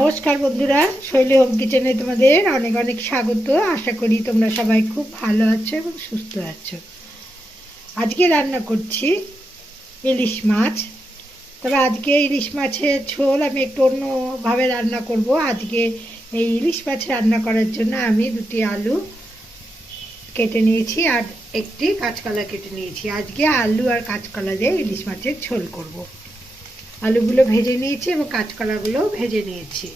নমস্কার বন্ধুরা, শৈলী হোম কিচেনে তোমাদের অনেক অনেক স্বাগত। আশা করি তোমরা সবাই খুব ভালো আছো এবং সুস্থ আছো। আজকে রান্না করছি ইলিশ মাছ। তবে আজকে ইলিশ মাছের ঝোল আমি একটু অন্যভাবে রান্না করব। আজকে এই ইলিশ মাছ রান্না করার জন্য আমি দুটি আলু কেটে নিয়েছি আর একটি কাঁচকলা কেটে নিয়েছি। আজকে আলু আর কাঁচকলা দিয়ে ইলিশ মাছের ঝোল করব। আলুগুলো ভেজে নিয়েছি এবং কাঁচকলাগুলো ভেজে নিয়েছি।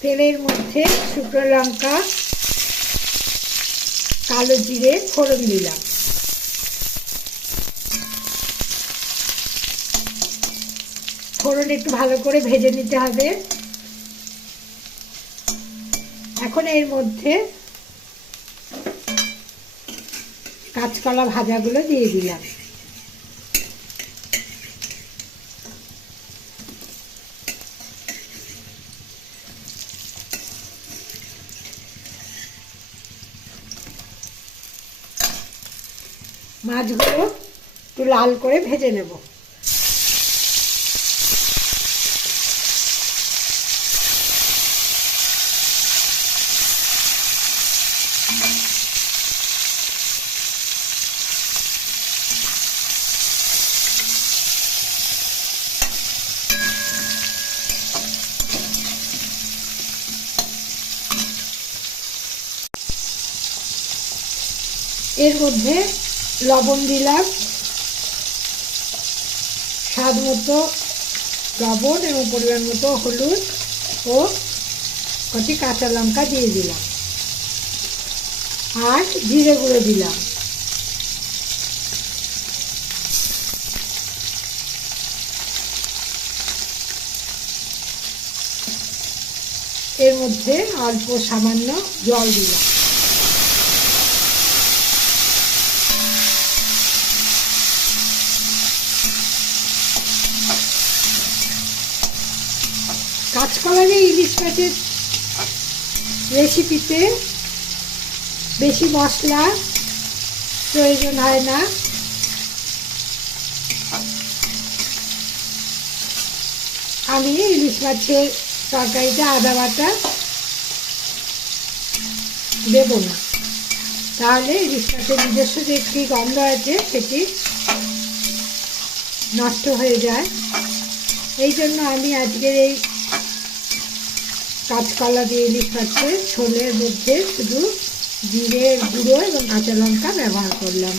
তেলের মধ্যে শুকনো লঙ্কা, কালো জিরে, ফোড়ন দিলাম। ফোড়ন একটু ভালো করে ভেজে নিতে হবে। এখন এর মধ্যে কাঁচকলা ভাজাগুলো দিয়ে দিলাম। মাছগুলো একটু লাল করে ভেজে নেব। এর মধ্যে লবণ দিলাম। স্বাদ মতো লবণ এবং পরিমাণ মতো হলুদ ও কটি কাঁচা লঙ্কা দিয়ে দিলাম। আর জিরে গুঁড়ো দিলাম। এর মধ্যে অল্প সামান্য জল দিলাম। কাঁচকলা দিয়ে ইলিশ মাছের রেসিপিতে বেশি মশলা প্রয়োজন হয় না। আমি ইলিশ মাছের তরকারিতে আদা বাটা দেব না। তাহলে ইলিশ মাছের নিজস্ব যে একটি গন্ধ আছে, সেটি নষ্ট হয়ে যায়। এই জন্য আমি আজকের এই কাঁচকলা দিয়ে ইলিশ মাছের ছোলের মধ্যে শুধু জিরে গুঁড়ো এবং কাঁচা লঙ্কা ব্যবহার করলাম।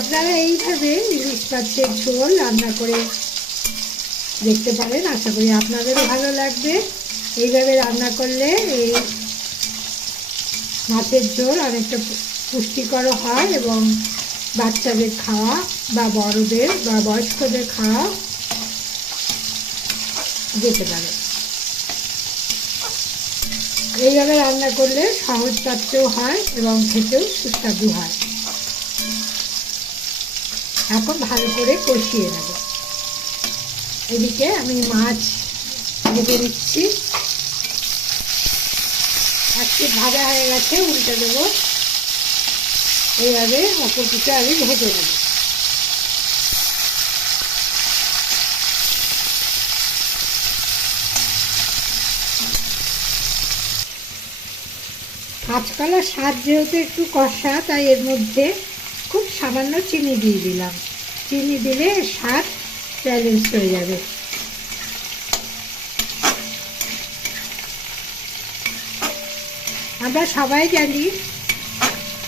আপনারা এইভাবে ইলিশ মাছের ঝোল রান্না করে দেখতে পারেন। আশা করি আপনাদেরও ভালো লাগবে। এইভাবে রান্না করলে এই মাছের ঝোল অনেকটা পুষ্টিকর হয় এবং বাচ্চাদের খাওয়া বা বড়দের বা বয়স্কদের খাওয়া যেতে পারে। এইভাবে রান্না করলে সহজ পাত্রেও হয় এবং খেতেও সুস্বাদু হয়। এখন ভালো করে কষিয়ে নেব। এদিকে আমি মাছ ভেজে নিচ্ছি। আজকে ভাজা হয়ে গেছে, উল্টে দেবো। এইভাবে অপর কিছু আমি ভেজে নেব। কাঁচকলার স্বাদ যেহেতু একটু কষা, তাই এর মধ্যে খুব সামান্য চিনি দিয়ে দিলাম। চিনি দিলে স্বাদ ব্যালেন্স হয়ে যাবে। আমরা সবাই জানি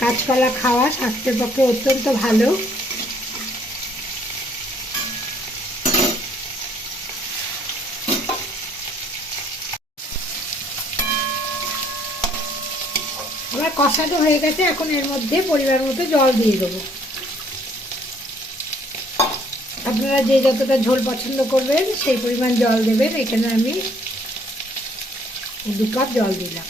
কাঁচকলা খাওয়া স্বাস্থ্যের পক্ষে অত্যন্ত ভালো। আমার কষানো হয়ে গেছে, এখন এর মধ্যে পরিমাণ মতো জল দিয়ে দেবো। আপনারা যে যতটা ঝোল পছন্দ করবেন, সেই পরিমাণ জল দেবেন। এখানে আমি দু কাপ জল দিলাম।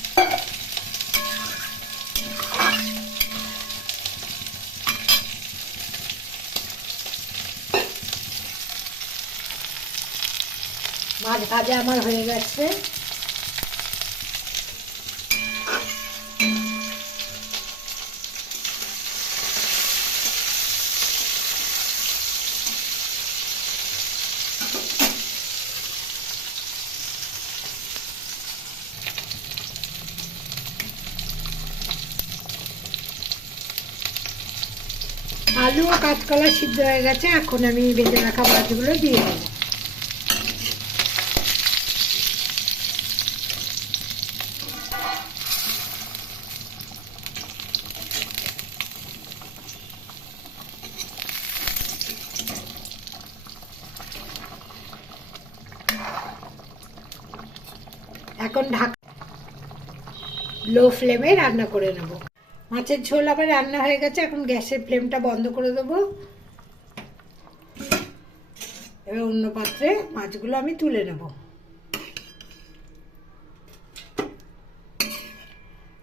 মাছ ভাজা আমার হয়ে গেছে। আলু ও কাঁচকলা সিদ্ধ হয়ে গেছে, এখন আমি ভেজে রাখা মাছগুলো দিয়ে দেবো। এখন ঢাক লো ফ্লেমে রান্না করে নেব। মাছের ঝোল আবার রান্না হয়ে গেছে, এখন গ্যাসের ফ্লেমটা বন্ধ করে দেবো। এবার অন্য পাত্রে মাছগুলো আমি তুলে নেব।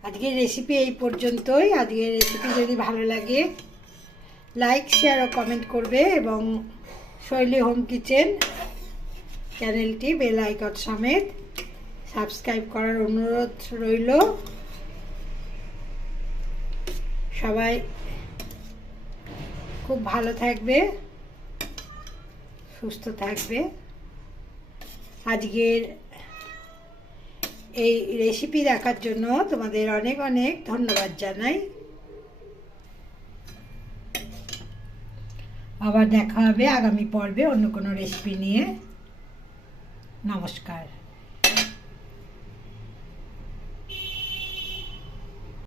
আজকের রেসিপি এই পর্যন্তই। আজকের রেসিপি যদি ভালো লাগে লাইক শেয়ার ও কমেন্ট করবে এবং শৈলী হোম কিচেন চ্যানেলটি বেল আইকন সমেত সাবস্ক্রাইব করার অনুরোধ রইল। সবাই খুব ভালো থাকবে, সুস্থ থাকবে। আজকের এই রেসিপি দেখার জন্য তোমাদের অনেক অনেক ধন্যবাদ জানাই। আবার দেখা হবে আগামী পর্বে অন্য কোনো রেসিপি নিয়ে। নমস্কার।